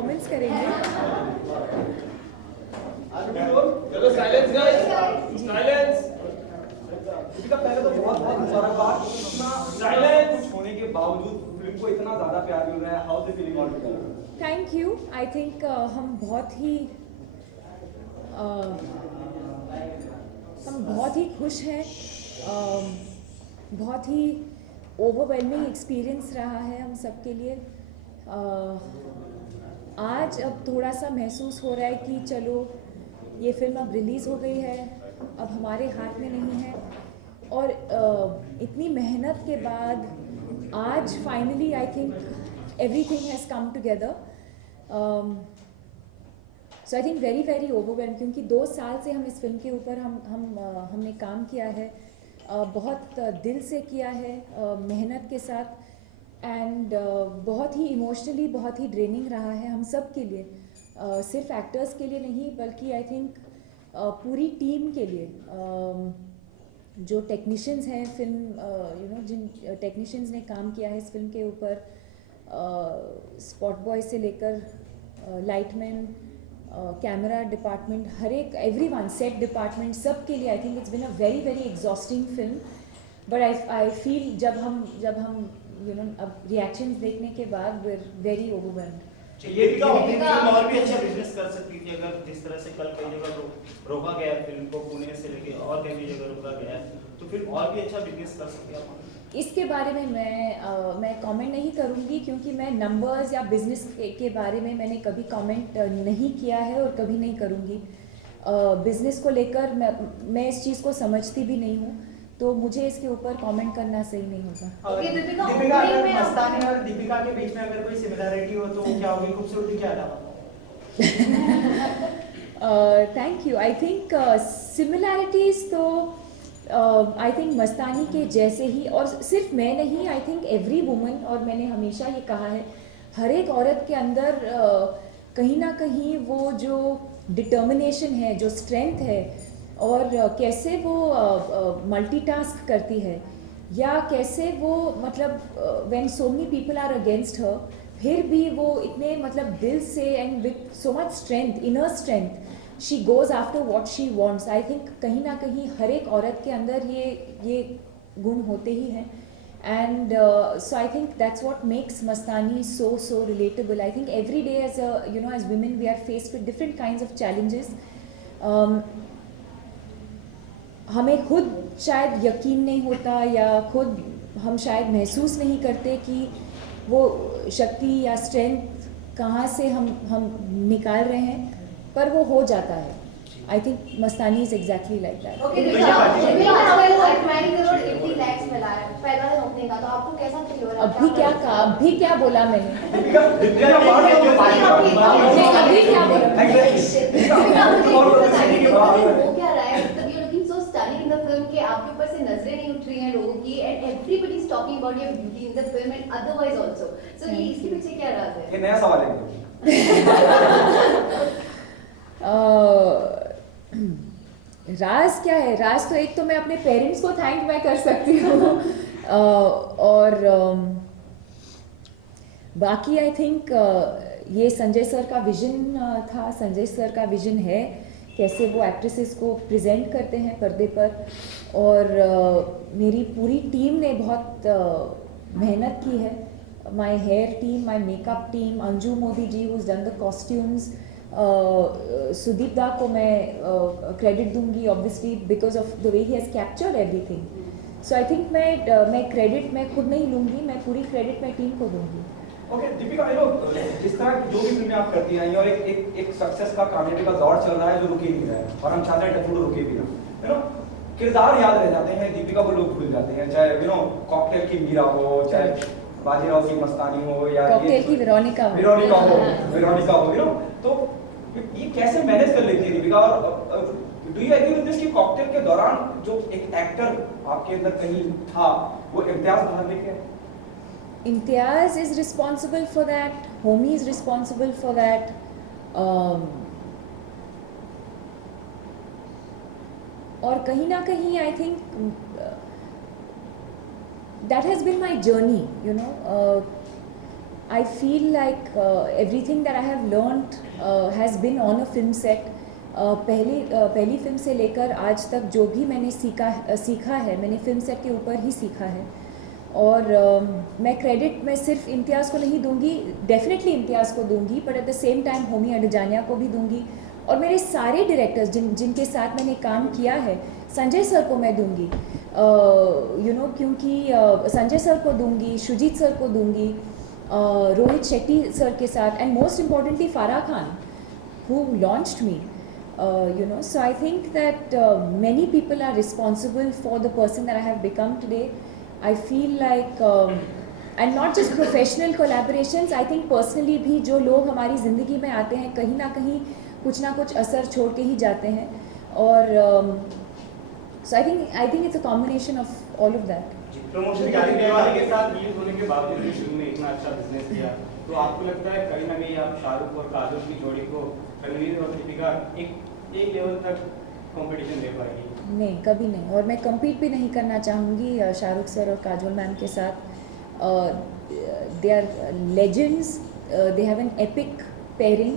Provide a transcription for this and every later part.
Performance करेंगे। चलो silence guys, silence. Deepika पहले तो बहुत बहुत मुबारकबाद। इतना साइलेंस कुछ होने के बावजूद फिल्म को इतना ज्यादा प्यार मिल रहा है। How is feeling all together? Thank you. I think हम बहुत ही खुश हैं। बहुत ही ओवरवेलमिंग एक्सपीरियंस रहा है हम सब के लिए। आज अब थोड़ा सा महसूस हो रहा है कि चलो ये फिल्म अब रिलीज़ हो गई है, अब हमारे हाथ में नहीं है। और इतनी मेहनत के बाद आज finally I think everything has come together. So I think very very overwhelm, क्योंकि 2 साल से हम इस फिल्म के ऊपर हमने काम किया है, बहुत दिल से किया है, मेहनत के साथ। एंड बहुत ही इमोशनली बहुत ही ड्रेनिंग रहा है हम सब के लिए, सिर्फ एक्टर्स के लिए नहीं बल्कि आई थिंक पूरी टीम के लिए। जो टेक्नीशियंस हैं फिल्म, जिन टेक्नीशियंस ने काम किया है इस फिल्म के ऊपर, स्पॉट बॉय से लेकर लाइटमैन, कैमरा डिपार्टमेंट, हर एक एवरीवन, सेट डिपार्टमेंट, सब के लिए I think it's been a very very exhausting film. But I feel जब हम अब रिएक्शंस देखने के बाद वी आर वेरी ओवरवेल्म्ड। ये फिल्म और भी अच्छा बिजनेस कर सकती थी अगर जिस तरह से कल कई जगह रोका गया फिल्म को, पुणे से लेके और कई जगह रोका गया है, तो फिल्म और भी अच्छा बिजनेस कर सकती है आप। इसके बारे में मैं कमेंट नहीं करूंगी, क्योंकि मैं नंबर्स या बिजनेस के बारे में मैंने कभी कमेंट नहीं किया है और कभी नहीं करूंगी। बिजनेस को लेकर मैं इस चीज़ को समझती भी नहीं हूँ, तो मुझे इसके ऊपर कमेंट करना सही नहीं होगा। दीपिका, अगर मस्तानी और दीपिका के बीच में अगर कोई सिमिलरिटी हो तो वो क्या होगी? खूबसूरती के अलावा। Thank you. I think similarities तो आई थिंक मस्तानी के जैसे ही, और सिर्फ मैं नहीं, आई थिंक एवरी वुमन, और मैंने हमेशा ये कहा है, हर एक औरत के अंदर कहीं ना कहीं वो जो डिटर्मिनेशन है, जो स्ट्रेंथ है, और कैसे वो मल्टीटास्क करती है, या कैसे वो मतलब when so many people are against her, फिर भी वो इतने मतलब दिल से and with so much strength, inner strength, she goes after what she wants. I think कहीं ना कहीं हर एक औरत के अंदर ये गुण होते ही हैं। And so I think that's what makes Mastani so relatable. I think every day as women we are faced with different kinds of challenges. हमें खुद शायद यकीन नहीं होता, या खुद हम शायद महसूस नहीं करते कि वो शक्ति या स्ट्रेंथ कहाँ से हम निकाल रहे हैं, पर वो हो जाता है। I think Mastani is exactly like that. Okay, Deepika, हमें 80 करोड़ 80 lakhs मिला है पहला दिन ओपनिंग का, तो आपको कैसा फील हो रहा है? अभी क्या बोला मैंने? दीपिका अभी क्या बोला? वो क्या रहा है? तब you looking so stunning in the film कि आपके ऊपर से नजरें नहीं उठ रही हैं लोगों की, and everybody is talking about your beauty in the film and otherwise also. So ये इसके पीछे क्या राज है? ये नया सवाल है। राज क्या है? राज तो एक तो मैं अपने पेरेंट्स को थैंक मैं कर सकती हूँ, और बाकी आई थिंक ये संजय सर का विजन था, संजय सर का विजन है कैसे वो एक्ट्रेसेस को प्रेजेंट करते हैं पर्दे पर, और मेरी पूरी टीम ने बहुत मेहनत की है। My hair team, my makeup team, Anju Modi ji who has done the costumes, Sudeep da को मैं क्रेडिट दूंगी obviously because of the way he has captured everything. So I think मैं क्रेडिट मैं खुद नहीं लूँगी, मैं पूरी क्रेडिट मैं टीम को दूंगी। ओके दीपिका, जिस तरह जो भी फिल्में आप करती हैं और एक सक्सेस का कामयाबी का दौर चल रहा है जो रुके ही नहीं रहा है, और हम चाहते हैं टफूड रुके भी ना, किरदार याद रह जाते हैं, दीपिका को लोग भूल जाते हैं, चाहे कॉकटेल की मीरा हो, चाहे बाजीराव की मस्तानी हो, या कॉकटेल की वेरोनिका हो, तो ये कैसे मैनेज कर लेती है दीपिका? और do you agree with this कि कॉकटेल के दौरान जो एक एक्टर आपके अंदर कहीं था, वो इम्तियाज बाहर लेके आया? Imtiaz is responsible for that, Homi is responsible for that, और कहीं ना कहीं I think that has been my journey, I feel like everything that I have learned has been on a film set. पहली film से लेकर आज तक जो भी मैंने सीखा है मैंने फिल्म सेट के ऊपर ही सीखा है. और मैं क्रेडिट मैं सिर्फ इम्तियाज़ को नहीं दूंगी, डेफिनेटली इम्तियाज़ को दूंगी, but at the same time Homi Adajania को भी दूंगी, और मेरे सारे डायरेक्टर्स जिनके साथ मैंने काम किया है, संजय सर को मैं दूंगी, क्योंकि संजय सर को दूंगी, शुजीत सर को दूंगी, रोहित शेट्टी सर के साथ, एंड मोस्ट इम्पॉर्टेंटली फारा Khan who launched me. So I think that many people are responsible for the person that I have become today. I feel like and not just professional collaborations, I think personally भी जो लोग हमारी ज़िंदगी में आते हैं कहीं ना कहीं कुछ ना कुछ असर छोड़ के ही जाते हैं, और so I think it's a combination of all of that. Promotion के साथ रिलीज होने के बाद भी फिल्म ने इतना अच्छा बिजनेस किया, तो आपको लगता है कहीं ना कहीं आप शाहरुख और काजोल की जोड़ी को, रणवीर और दीपिका एक लेवल तक कंपटीशन दे पाएगी? नहीं, कभी नहीं, और मैं compete भी नहीं करना चाहूँगी शाहरुख सर और काजोल मैम के साथ. They are legends, they have an epic pairing,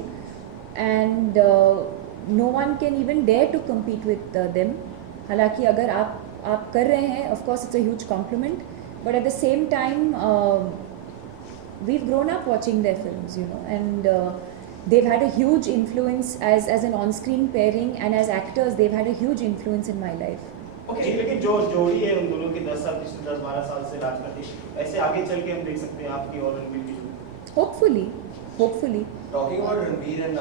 and no one can even dare to compete with them. हालांकि अगर आप कर रहे हैं, of course it's a huge compliment, but at the same time we've grown up watching their films, and they've had a huge influence as an on-screen pairing, and as actors they've had a huge influence in my life. Okay, लेकिन जो जोड़ी है उन दोनों की 10-12 साल से राज करती, ऐसे आगे चल के हम देख सकते हैं आपकी और रणवीर की जोड़ी? Hopefully. Talking about Ranveer and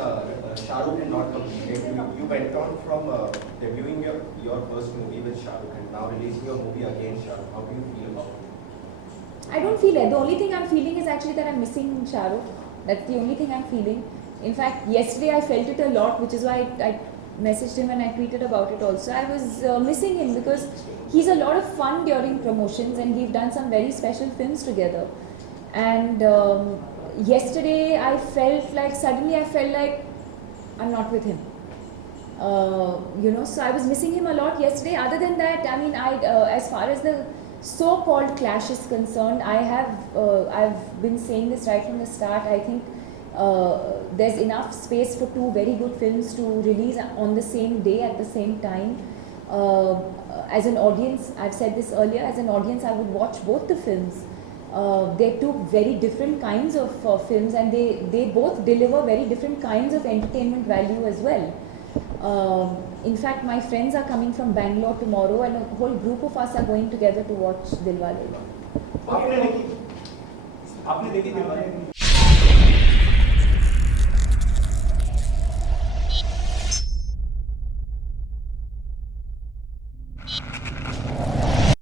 Shah Rukh and not competing, you went on from debuting your first movie with Shah Rukh and now releasing your movie against Shah Rukh. How do you feel about it? I don't feel it. The only thing I'm feeling is actually that I'm missing Shah Rukh. That's the only thing I'm feeling. In fact, yesterday I felt it a lot, which is why I messaged him and I tweeted about it also. I was missing him because he's a lot of fun during promotions and we've done some very special films together. And yesterday I felt like I'm not with him. So I was missing him a lot yesterday. Other than that, I mean, as far as the so-called clash is concerned, I've been saying this right from the start. I think there's enough space for two very good films to release on the same day at the same time. As an audience, I've said this earlier, as an audience I would watch both the films. They're two very different kinds of films, and they both deliver very different kinds of entertainment value as well. In fact, my friends are coming from Bangalore tomorrow, and a whole group of us are going together to watch Dilwale. आपने देखी दिलवाले?